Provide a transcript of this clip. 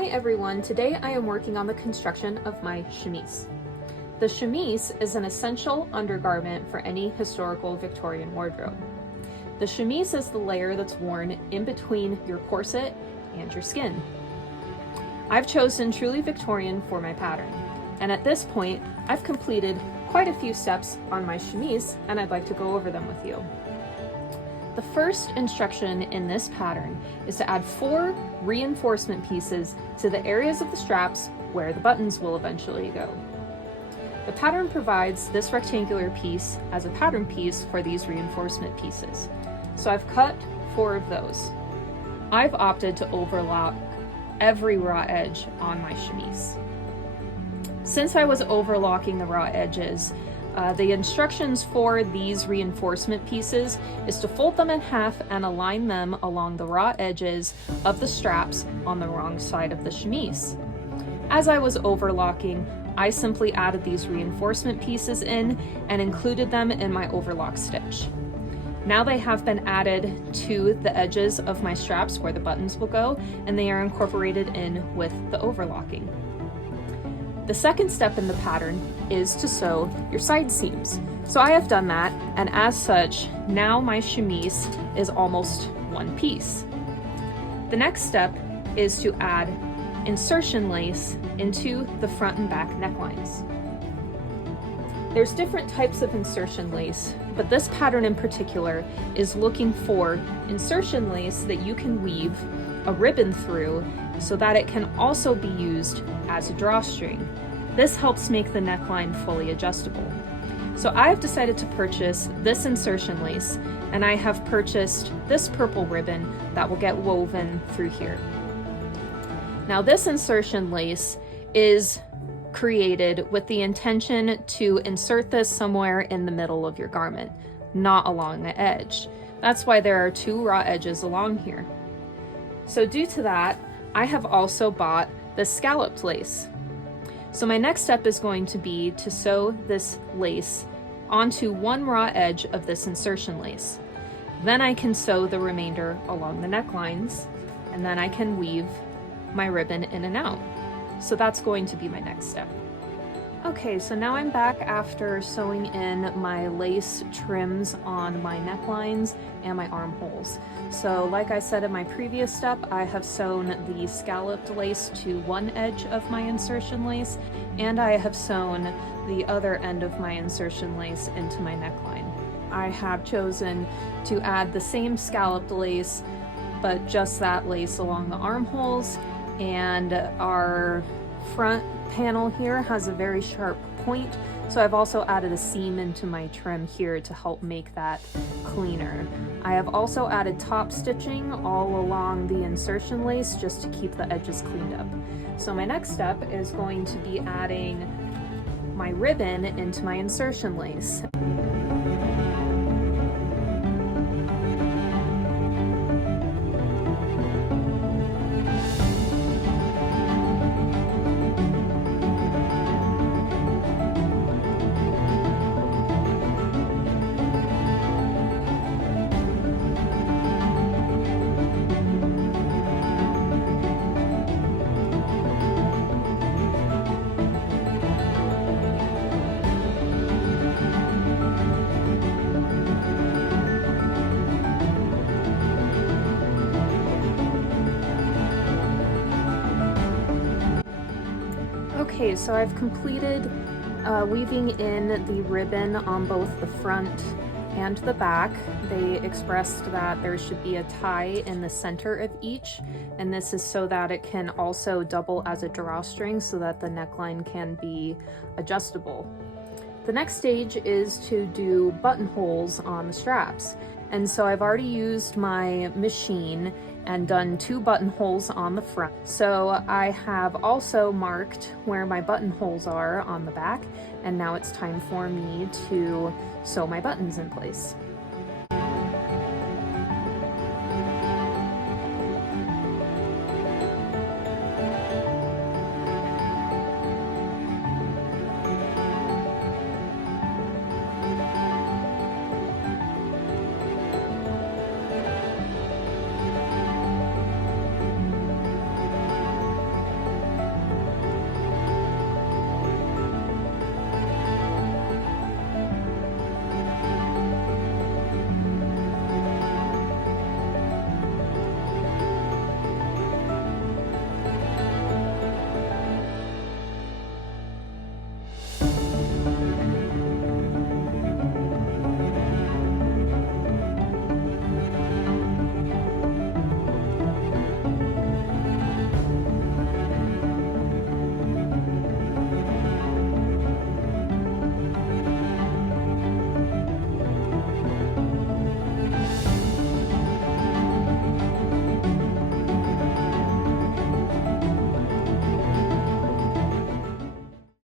Hi everyone, today I am working on the construction of my chemise. The chemise is an essential undergarment for any historical Victorian wardrobe. The chemise is the layer that's worn in between your corset and your skin. I've chosen Truly Victorian for my pattern, and at this point I've completed quite a few steps on my chemise and I'd like to go over them with you. The first instruction in this pattern is to add 4 reinforcement pieces to the areas of the straps where the buttons will eventually go. The pattern provides this rectangular piece as a pattern piece for these reinforcement pieces. So I've cut 4 of those. I've opted to overlock every raw edge on my chemise. Since I was overlocking the raw edges, the instructions for these reinforcement pieces is to fold them in half and align them along the raw edges of the straps on the wrong side of the chemise. As I was overlocking, I simply added these reinforcement pieces in and included them in my overlock stitch. Now they have been added to the edges of my straps where the buttons will go, and they are incorporated in with the overlocking. The second step in the pattern is to sew your side seams. So I have done that, and as such, now my chemise is almost one piece. The next step is to add insertion lace into the front and back necklines. There's different types of insertion lace, but this pattern in particular is looking for insertion lace that you can weave a ribbon through so that it can also be used as a drawstring. This helps make the neckline fully adjustable. So I've decided to purchase this insertion lace, and I have purchased this purple ribbon that will get woven through here. Now this insertion lace is created with the intention to insert this somewhere in the middle of your garment, not along the edge. That's why there are 2 raw edges along here. So due to that, I have also bought the scalloped lace. So my next step is going to be to sew this lace onto one raw edge of this insertion lace. Then I can sew the remainder along the necklines, and then I can weave my ribbon in and out. So that's going to be my next step. Okay, so now I'm back after sewing in my lace trims on my necklines and my armholes. So like I said in my previous step, I have sewn the scalloped lace to one edge of my insertion lace, and I have sewn the other end of my insertion lace into my neckline. I have chosen to add the same scalloped lace, but just that lace along the armholes, and our front panel here has a very sharp point, so I've also added a seam into my trim here to help make that cleaner. I have also added top stitching all along the insertion lace just to keep the edges cleaned up. So my next step is going to be adding my ribbon into my insertion lace. Okay, so I've completed weaving in the ribbon on both the front and the back. They expressed that there should be a tie in the center of each, and this is so that it can also double as a drawstring so that the neckline can be adjustable. The next stage is to do buttonholes on the straps. And so I've already used my machine and done 2 buttonholes on the front. So I have also marked where my buttonholes are on the back, and now it's time for me to sew my buttons in place.